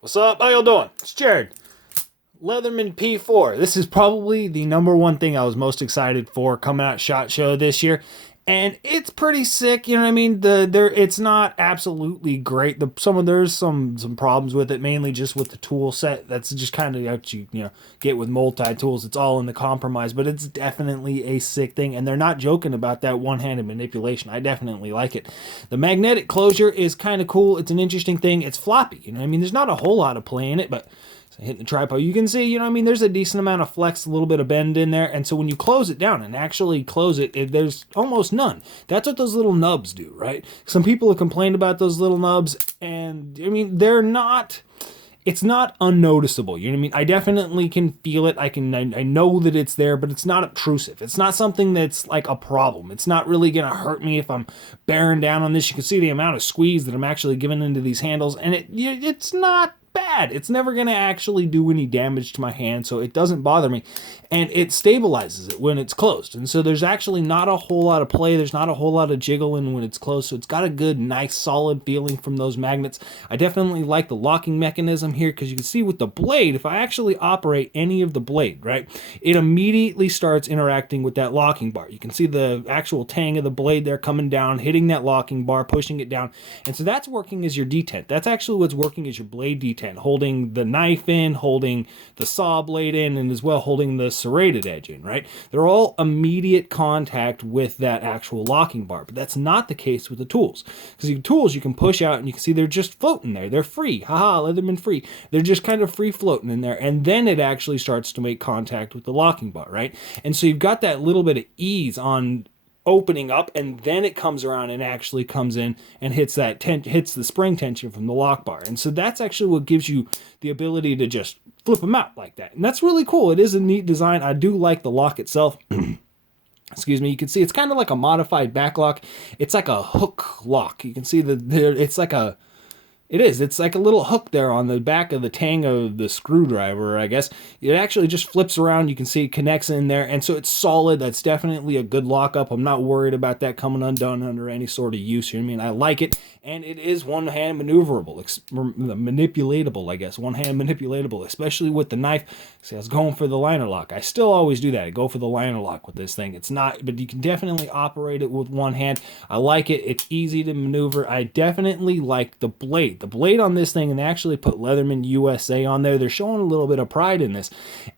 What's up? How y'all doing? It's Jared. Leatherman P4. This is probably the number one thing I was most excited for coming out SHOT Show this year. And it's pretty sick, you know what I mean? It's not absolutely great. There's some problems with it, mainly just with the tool set. That's just kind of what you get with multi tools. It's all in the compromise, but it's definitely a sick thing. And they're not joking about that one-handed manipulation. I definitely like it. The magnetic closure is kind of cool. It's an interesting thing. It's floppy, you know what I mean? There's not a whole lot of play in it, but hitting the tripod, you can see, you know what I mean, there's a decent amount of flex, a little bit of bend in there, and so when you close it down and actually close it, there's almost none. That's what those little nubs do, right? Some people have complained about those little nubs, and I mean, it's not unnoticeable, you know what I mean? I definitely can feel it, I know that it's there, but it's not obtrusive. It's not something that's like a problem. It's not really gonna hurt me if I'm bearing down on this. You can see the amount of squeeze that I'm actually giving into these handles, and it's not bad. It's never going to actually do any damage to my hand, so it doesn't bother me. And it stabilizes it when it's closed. And so there's actually not a whole lot of play. There's not a whole lot of jiggling when it's closed. So it's got a good, nice, solid feeling from those magnets. I definitely like the locking mechanism here because you can see with the blade, if I actually operate any of the blade, right, it immediately starts interacting with that locking bar. You can see the actual tang of the blade there coming down, hitting that locking bar, pushing it down. And so that's working as your detent. That's actually what's working as your blade detent, holding the knife in, holding the saw blade in, and as well holding the serrated edge in, right? They're all immediate contact with that actual locking bar, but that's not the case with the tools. Because the tools you can push out and you can see they're just floating there. They're free. Haha, Leatherman free. They're just kind of free floating in there, and then it actually starts to make contact with the locking bar, right? And so you've got that little bit of ease on opening up, and then it comes around and actually comes in and hits the spring tension from the lock bar. And so that's actually what gives you the ability to just flip them out like that. And that's really cool. It is a neat design. I do like the lock itself. Excuse me. You can see it's kind of like a modified back lock. It's like a hook lock. You can see it's like a It's like a little hook there on the back of the tang of the screwdriver, I guess. It actually just flips around. You can see it connects in there. And so it's solid. That's definitely a good lockup. I'm not worried about that coming undone under any sort of use. You know what I mean? I like it. And it is one-hand manipulatable, I guess. One-hand manipulatable, especially with the knife. See, I was going for the liner lock. I still always do that. I go for the liner lock with this thing. It's not, but you can definitely operate it with one hand. I like it. It's easy to maneuver. I definitely like the blade. The blade on this thing, and they actually put Leatherman USA on there. They're showing a little bit of pride in this.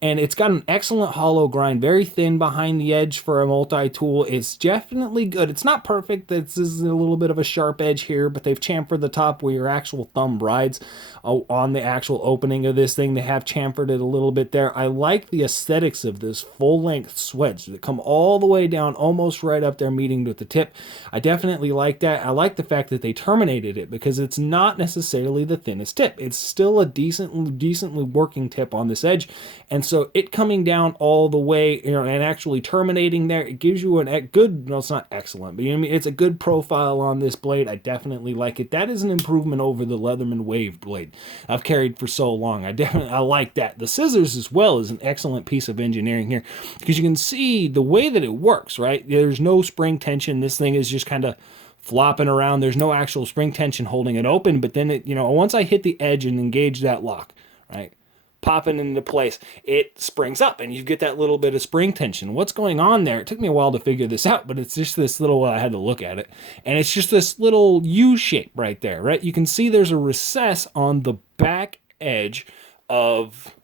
And it's got an excellent hollow grind, very thin behind the edge for a multi-tool. It's definitely good. It's not perfect. This is a little bit of a sharp edge here, but they've chamfered the top where your actual thumb rides on the actual opening of this thing. They have chamfered it a little bit there. I like the aesthetics of this full-length swedge that come all the way down, almost right up there meeting with the tip. I definitely like that. I like the fact that they terminated it because it's not necessarily the thinnest tip. It's still a decently working tip on this edge, and so it coming down all the way, and actually terminating there, it gives you a good, well, it's not excellent, but you know what I mean, it's a good profile on this blade. I definitely like it. That is an improvement over the Leatherman Wave blade I've carried for so long. I like that. The scissors as well is an excellent piece of engineering here because you can see the way that it works, right? There's no spring tension. This thing is just kind of flopping around. There's no actual spring tension holding it open, but then once I hit the edge and engage that lock, right, popping into place, it springs up and you get that little bit of spring tension. What's going on there? It took me a while to figure this out, but it's just this little, I had to look at it, and it's just this little U shape right there, right? You can see there's a recess on the back edge of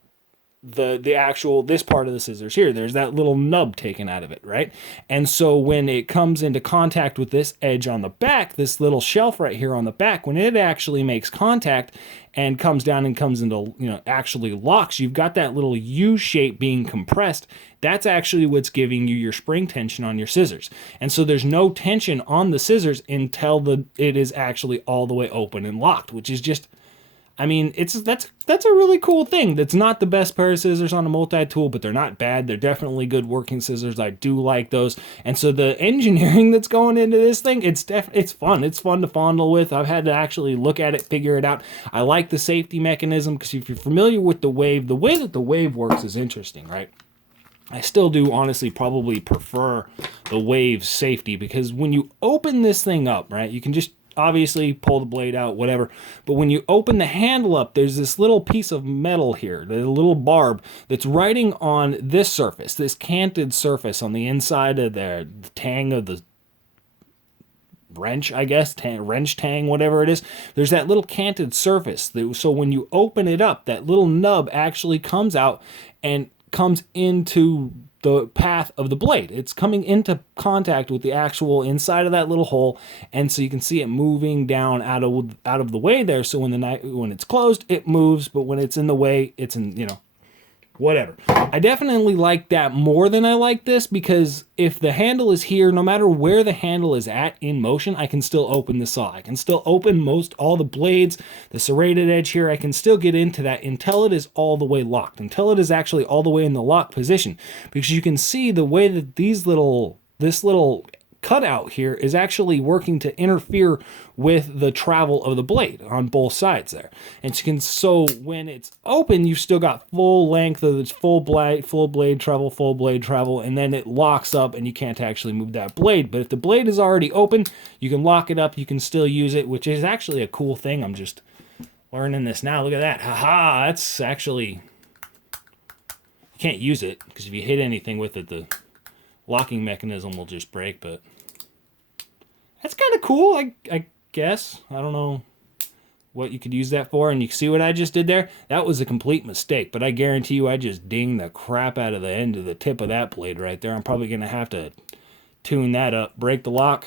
the actual, this part of the scissors here. There's that little nub taken out of it, right? And so when it comes into contact with this edge on the back, this little shelf right here on the back, when it actually makes contact and comes down and comes into, actually locks, you've got that little U shape being compressed. That's actually what's giving you your spring tension on your scissors. And so there's no tension on the scissors until it is actually all the way open and locked, which is just, that's a really cool thing. That's not the best pair of scissors on a multi-tool, but they're not bad. They're definitely good working scissors. I do like those. And so the engineering that's going into this thing, it's fun. It's fun to fondle with. I've had to actually look at it, figure it out. I like the safety mechanism because if you're familiar with the Wave, the way that the Wave works is interesting, right? I still do honestly probably prefer the Wave safety because when you open this thing up, right, you can just obviously pull the blade out, whatever. But when you open the handle up, there's this little piece of metal here, the little barb that's riding on this surface, this canted surface on the inside of the tang of the wrench, I guess, wrench tang, whatever it is. There's that little canted surface. So when you open it up, that little nub actually comes out and comes into the path of the blade. It's coming into contact with the actual inside of that little hole, and so you can see it moving down out of the way there. So when it's closed, it moves, but when it's in the way, it's in, whatever. I definitely like that more than I like this, because if the handle is here, no matter where the handle is at in motion, I can still open the saw. I can still open all the blades, the serrated edge here. I can still get into that until it is all the way locked, until it is actually all the way in the lock position, because you can see the way that this little cutout here is actually working to interfere with the travel of the blade on both sides there. And so when it's open, you've still got full length of its full blade travel, and then it locks up and you can't actually move that blade. But if the blade is already open, you can lock it up, you can still use it, which is actually a cool thing. I'm just learning this now. Look at that. Haha, that's actually, you can't use it because if you hit anything with it, the locking mechanism will just break. But that's kind of cool, I guess. I don't know what you could use that for. And you see what I just did there? That was a complete mistake, but I guarantee you I just dinged the crap out of the end of the tip of that blade right there. I'm probably going to have to tune that up, break the lock,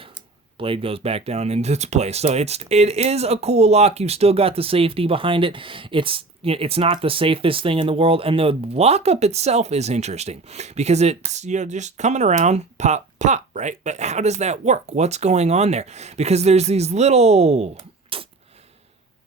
blade goes back down into its place. So it is a cool lock. You've still got the safety behind it. It's not the safest thing in the world, and the lockup itself is interesting because it's just coming around, pop, pop, right? But how does that work? What's going on there? Because there's these little,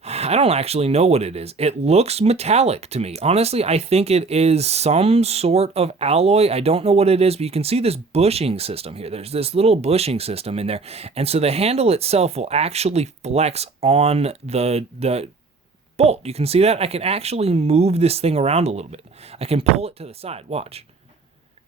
I don't actually know what it is. It looks metallic to me. Honestly, I think it is some sort of alloy. I don't know what it is, but you can see this bushing system here. There's this little bushing system in there, and so the handle itself will actually flex on the bolt. You can see that? I can actually move this thing around a little bit. I can pull it to the side. Watch.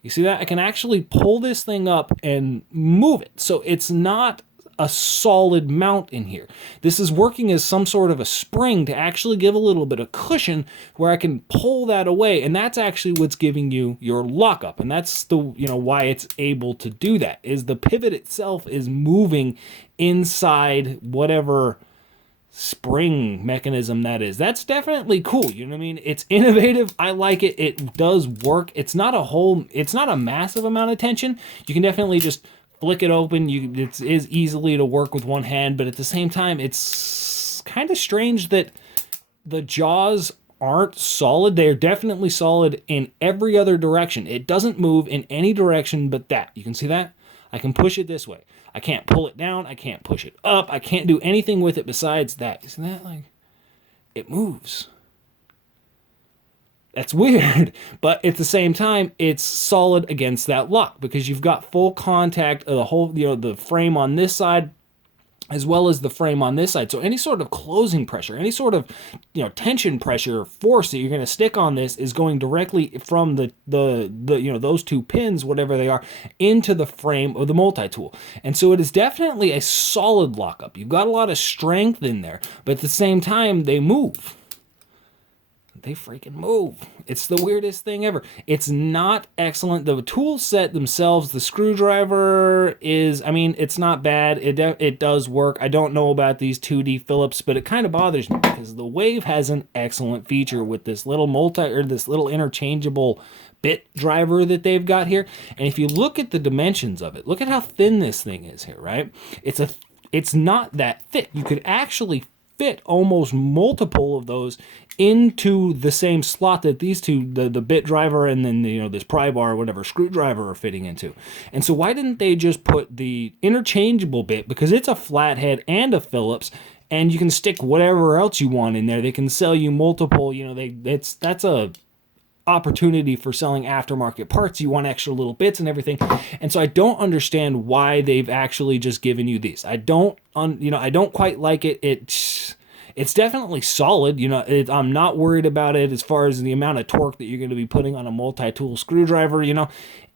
You see that? I can actually pull this thing up and move it. So it's not a solid mount in here. This is working as some sort of a spring to actually give a little bit of cushion where I can pull that away, and that's actually what's giving you your lockup. And that's the why it's able to do that, is the pivot itself is moving inside whatever spring mechanism that is. That's definitely cool. You know what I mean? It's innovative. I like it. It does work. It's not a massive amount of tension. You can definitely just flick it open. It is easily to work with one hand, but at the same time, it's kind of strange that the jaws aren't solid. They're definitely solid in every other direction. It doesn't move in any direction but that. You can see that? I can push it this way. I can't pull it down. I can't push it up. I can't do anything with it besides that. Isn't that like, it moves? That's weird. But at the same time, it's solid against that lock because you've got full contact of the whole, the frame on this side as well as the frame on this side. So any sort of closing pressure, any sort of tension pressure or force that you're going to stick on this is going directly from the those two pins, whatever they are, into the frame of the multi-tool. And so it is definitely a solid lockup. You've got a lot of strength in there, but at the same time, they move. They freaking move. It's the weirdest thing ever. It's not excellent. The tool set themselves, the screwdriver is, it's not bad. It does work. I don't know about these 2D Phillips, but it kind of bothers me because the Wave has an excellent feature with this little this little interchangeable bit driver that they've got here. And if you look at the dimensions of it, look at how thin this thing is here, right? It's not that thick. You could actually fit almost multiple of those into the same slot that these two, the bit driver and then this pry bar or whatever screwdriver are fitting into. And so why didn't they just put the interchangeable bit, because it's a flathead and a Phillips, and you can stick whatever else you want in there. They can sell you multiple, that's a opportunity for selling aftermarket parts. You want extra little bits and everything. And so I don't understand why they've actually just given you these. I don't quite like it. It's definitely solid. I'm not worried about it as far as the amount of torque that you're going to be putting on a multi-tool screwdriver.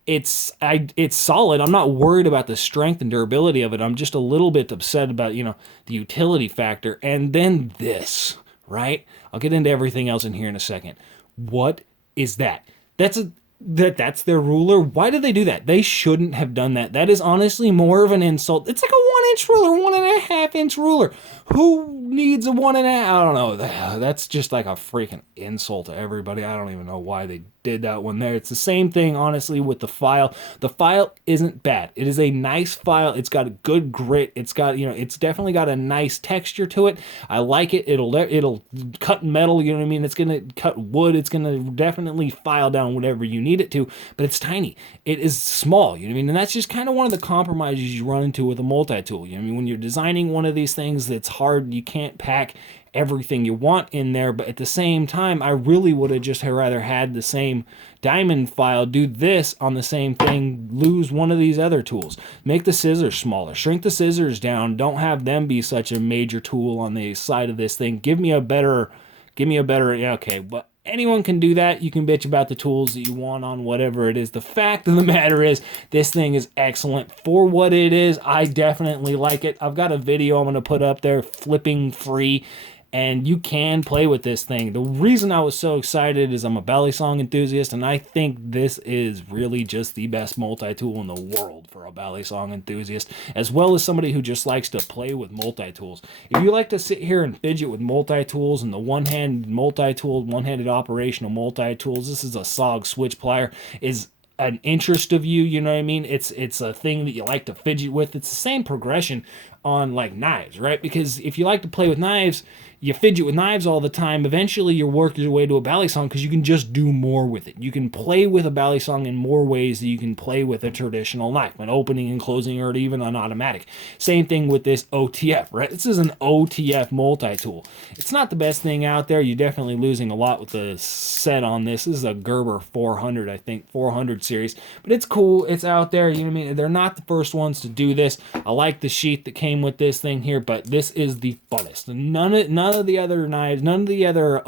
it's solid. I'm not worried about the strength and durability of it. I'm just a little bit upset about, the utility factor. And then this, right? I'll get into everything else in here in a second. What is that? That's their ruler. Why did they do that? They shouldn't have done that. That is honestly more of an insult. It's like a 1-inch ruler, 1.5-inch ruler. Who needs a 1.5? I don't know. That's just like a freaking insult to everybody. I don't even know why they did that one there. It's the same thing, honestly, with the file. The file isn't bad. It is a nice file. It's got a good grit. It's got, it's definitely got a nice texture to it. I like it. It'll cut metal. You know what I mean? It's gonna cut wood. It's gonna definitely file down whatever you need it to. But it's tiny. It is small. You know what I mean? And that's just kind of one of the compromises you run into with a multi-tool. You know what I mean? When you're designing one of these things, it's hard. You can't pack everything you want in there, but at the same time, I really would have just rather had the same diamond file do this on the same thing, lose one of these other tools. Make the scissors smaller, shrink the scissors down, don't have them be such a major tool on the side of this thing. Give me a better, yeah, okay, but anyone can do that. You can bitch about the tools that you want on whatever it is. The fact of the matter is, this thing is excellent for what it is. I definitely like it. I've got a video I'm going to put up there, flipping free, and you can play with this thing. The reason I was so excited is I'm a balisong enthusiast, and I think this is really just the best multi-tool in the world for a balisong enthusiast, as well as somebody who just likes to play with multi-tools. If you like to sit here and fidget with multi-tools and the one-hand multi-tool, one-handed operational multi-tools, this is a SOG switch plier, is an interest of you, you know what I mean? It's a thing that you like to fidget with. It's the same progression on like knives, right? Because if you like to play with knives, you fidget with knives all the time, eventually you'll work your way to a balisong because you can just do more with it. You can play with a balisong in more ways than you can play with a traditional knife, an opening and closing, or even an automatic. Same thing with this OTF, right? This is an OTF multi-tool. It's not the best thing out there. You're definitely losing a lot with the set on this. This is a Gerber 400, I think, 400 series, but it's cool. It's out there. You know what I mean? They're not the first ones to do this. I like the sheath that came with this thing here, but this is the funnest. None of the other knives, none of the other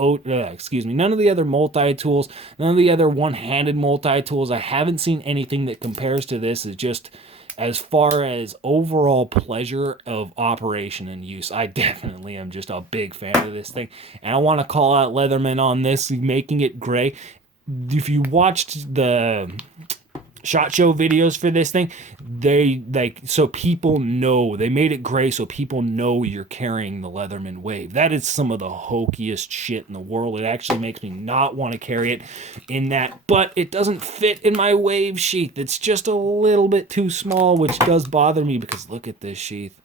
multi-tools, none of the other one-handed multi-tools. I haven't seen anything that compares to this. Is just as far as overall pleasure of operation and use. I definitely am just a big fan of this thing, and I want to call out Leatherman on this, making it gray. If you watched the SHOT Show videos for this thing, so people know, they made it gray so people know you're carrying the Leatherman Wave. That is some of the hokiest shit in the world. It actually makes me not want to carry it in that, but it doesn't fit in my Wave sheath. It's just a little bit too small, which does bother me because look at this sheath.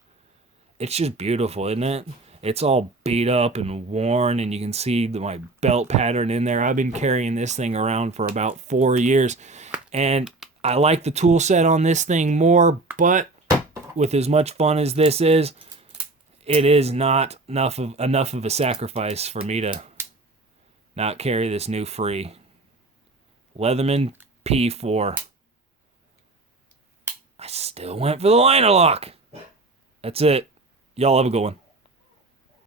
It's just beautiful, isn't it? It's all beat up and worn, and you can see my belt pattern in there. I've been carrying this thing around for about 4 years, and I like the tool set on this thing more, but with as much fun as this is, it is not enough of a sacrifice for me to not carry this new free Leatherman P4. I still went for the liner lock. That's it. Y'all have a good one.